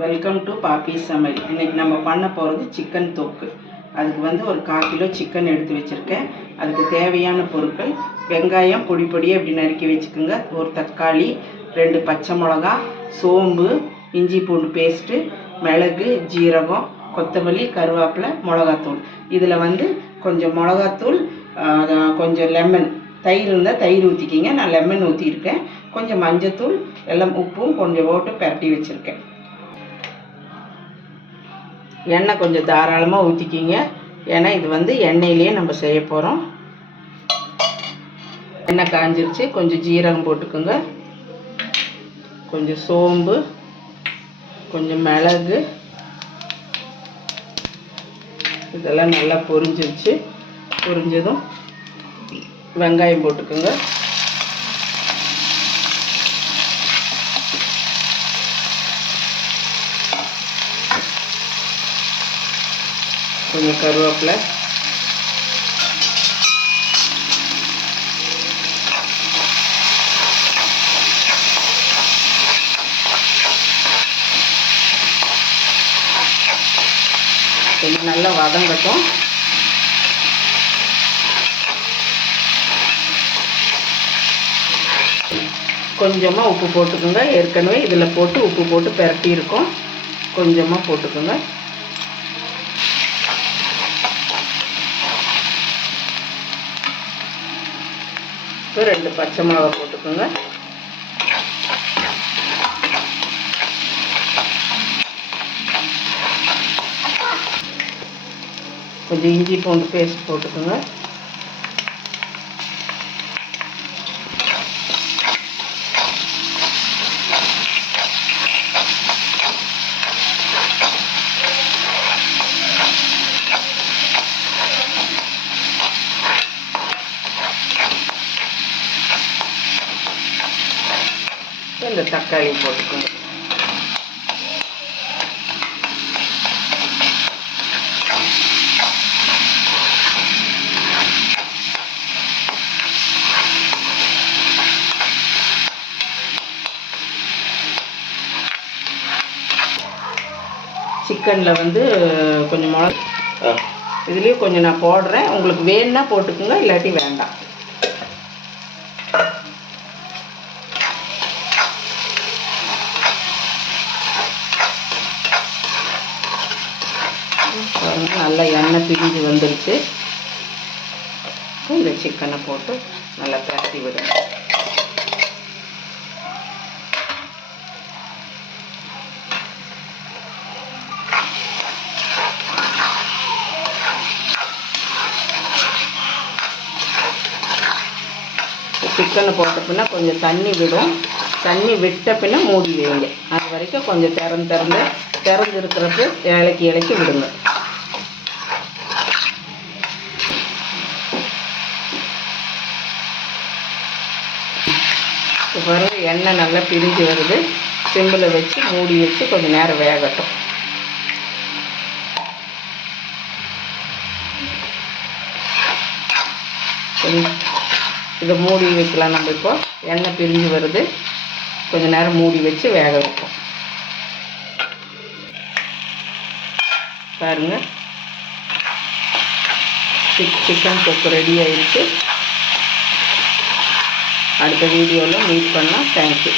Welcome to பாப்பி சமையல் இன்றைக்கி நம்ம பண்ண போகிறது சிக்கன் தொக்கு. அதுக்கு வந்து ஒரு கால் கிலோ சிக்கன் எடுத்து வச்சுருக்கேன். அதுக்கு தேவையான பொருட்கள் வெங்காயம் பொடி பொடியாக இப்படி நறுக்கி வச்சுக்கோங்க. ஒரு தக்காளி ரெண்டு பச்சை மிளகா சோம்பு இஞ்சி பூண்டு பேஸ்ட்டு மிளகு ஜீரகம் கொத்தமல்லி கருவேப்பிலை மிளகாத்தூள். இதில் வந்து கொஞ்சம் மிளகாத்தூள் கொஞ்சம் லெமன் தயிர் இருந்தால் தயிர் ஊற்றிக்கிங்க நான் லெமன் ஊற்றிருக்கேன் கொஞ்சம் மஞ்சத்தூள் எல்லாம் உப்பும் கொஞ்சம் போட்டு பரட்டி வச்சுருக்கேன். எண்ணெய் கொஞ்சம் தாராளமாக ஊற்றிக்கிங்க ஏன்னா இது வந்து எண்ணெயிலேயே நம்ம செய்ய போகிறோம் எண்ணெய் காஞ்சிருச்சு. கொஞ்சம் ஜீரகம் போட்டுக்கோங்க. கொஞ்சம் சோம்பு கொஞ்சம் மிளகு. இதெல்லாம் நல்லா பொரிஞ்சிருச்சு. பொரிஞ்சதும் வெங்காயம் போட்டுக்கோங்க. கொஞ்சம் கருவேப்பிலை. கொஞ்சம் நல்லா வதங்கட்டும். கொஞ்சமாக உப்பு போட்டுக்கோங்க. ஏற்கனவே இதில் போட்டு உப்பு போட்டு பிரட்டி இருக்கோம் கொஞ்சமாக போட்டுக்கோங்க. இப்போ ரெண்டு பச்சை மிளகா போட்டுக்கோங்க. கொஞ்சம் இஞ்சி பூண்டு பேஸ்ட் போட்டுக்கோங்க. இந்த தக்காளி போட்டுக்கோங்க. சிக்கனில் வந்து கொஞ்சம் மிளகா இதுலேயும் கொஞ்சம் நான் போடுறேன். உங்களுக்கு வேணும்னா போட்டுக்கோங்க இல்லாட்டி வேண்டாம். பாருங்க, நல்லா எண்ணெய் பிரிஞ்சு வந்துருச்சு. இந்த சிக்கனை போட்டு நல்லா பரட்டி விடுங்க. சிக்கனை போட்ட பின்ன கொஞ்சம் தண்ணி விடும். தண்ணி விட்ட பின்ன மூடி வைங்க அது வரைக்கும் கொஞ்சம் திறந்து திறந்து திறந்து இருக்கிறப்ப இலக்கி இலக்கி விடுங்க. இப்போ எண்ணெய் நல்லா பிரிஞ்சு வருது. சிம்பில் வச்சு மூடி வச்சு கொஞ்சம் நேரம் வேகட்டும். இதை மூடி வைக்கலாம் நம்ம இப்போ. எண்ணெய் பிரிஞ்சு வருது. கொஞ்ச நேரம் மூடி வச்சு வேக வைப்போம். பாருங்க. சிக் சிக்கன் தொக்கு ரெடி ஆயிடுச்சு. அடுத்த வீடியோவில் மீட் பண்ணலாம் தேங்க்யூ